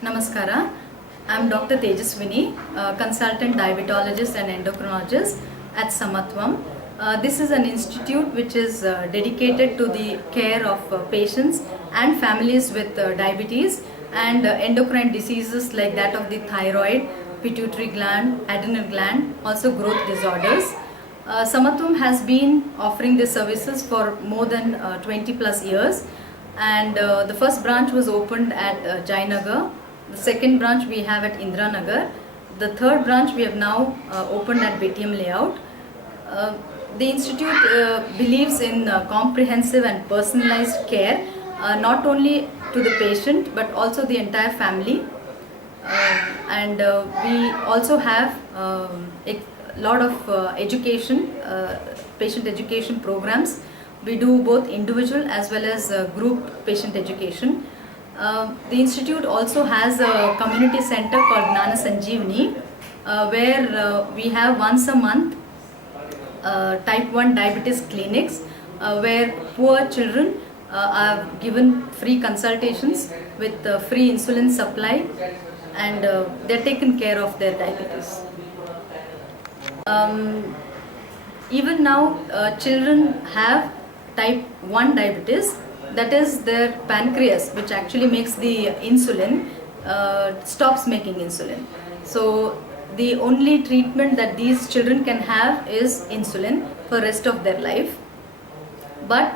Namaskara. I am Dr. Tejaswini, consultant diabetologist and endocrinologist at Samatvam. This is an institute which is dedicated to the care of patients and families with diabetes and endocrine diseases like that of the thyroid, pituitary gland, adrenal gland, also growth disorders. Samatvam has been offering these services for more than 20 plus years, and the first branch was opened at Jayanagar. The second branch we have at Indiranagar. The third branch we have now opened at BTM Layout. The institute believes in comprehensive and personalized care, not only to the patient but also the entire family. And we also have a lot of education, patient education programs. We do both individual as well as group patient education. The institute also has a community center called Gnana Sanjeevani, where we have once a month type 1 diabetes clinics, where poor children are given free consultations with free insulin supply, and they're taken care of their diabetes. Even now, children have type 1 diabetes, that is their pancreas, which actually makes the insulin, stops making insulin. So the only treatment that these children can have is insulin for rest of their life. But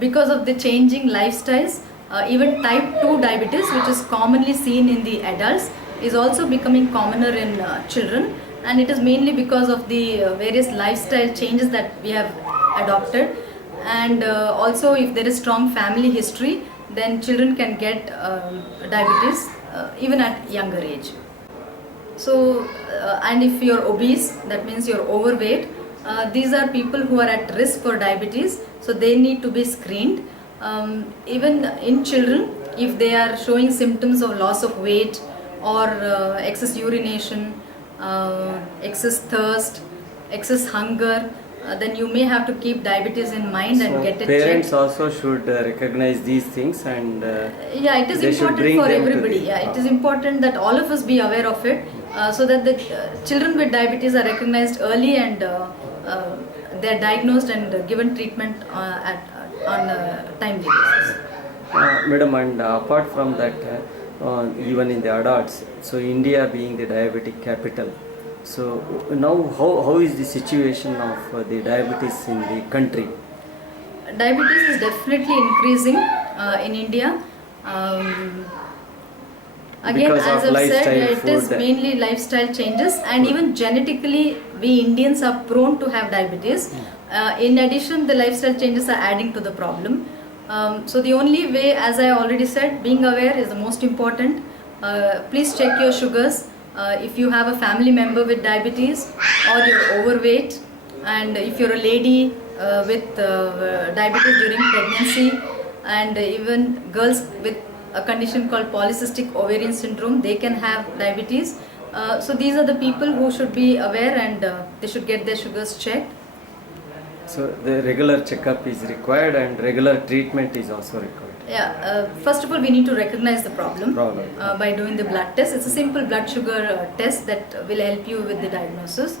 because of the changing lifestyles, even type 2 diabetes, which is commonly seen in the adults, is also becoming commoner in children, and it is mainly because of the various lifestyle changes that we have adopted. And also, if there is strong family history, then children can get diabetes even at younger age. So, and if you're obese, that means you're overweight, these are people who are at risk for diabetes, so they need to be screened. Even in children, if they are showing symptoms of loss of weight or excess urination, excess thirst, excess hunger, then you may have to keep diabetes in mind and get it parents checked. also should recognize these things, and Yeah, it is they should important bring for them to everybody. the- Yeah, it is important that all of us be aware of it, so that the children with diabetes are recognized early, and they are diagnosed and given treatment on a timely basis. Madam, and apart from that, even in the adults, so India being the diabetic capital, so now how is the situation of the diabetes in the country? Diabetes is definitely increasing in India. Again, Because as of I've said, lifestyle, it is food. mainly lifestyle changes, and even genetically, we Indians are prone to have diabetes. In addition, the lifestyle changes are adding to the problem. So the only way, as I already said, being aware is the most important. Please check your sugars. If you have a family member with diabetes or you're overweight, and if you're a lady with diabetes during pregnancy, and even girls with a condition called polycystic ovarian syndrome, they can have diabetes. So these are the people who should be aware, and they should get their sugars checked. So the regular checkup is required and regular treatment is also required. Yeah, first of all, we need to recognize the problem, Problem. by doing the blood test. It's a simple blood sugar test that will help you with the diagnosis.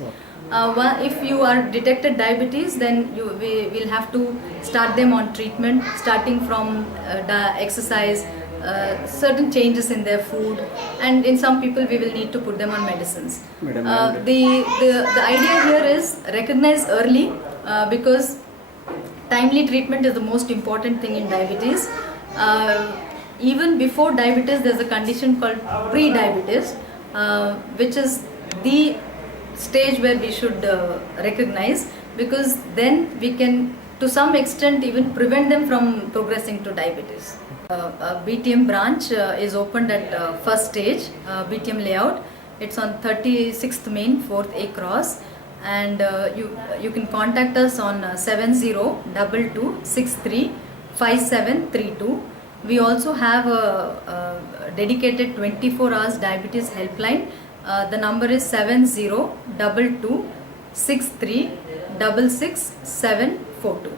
If you are detected diabetes, then we will have to start them on treatment, starting from exercise, certain changes in their food, and in some people we will need to put them on medicines. Madam, The idea here is recognize early, because timely treatment is the most important thing in diabetes. Even before diabetes, there's a condition called pre-diabetes, which is the stage where we should recognize, because then we can to some extent even prevent them from progressing to diabetes. BTM branch is opened at first stage, BTM layout. It's on 36th Main, 4th A Cross, and you can contact us on 7022635732. We also have a dedicated 24 hours diabetes helpline. The number is 702263666742.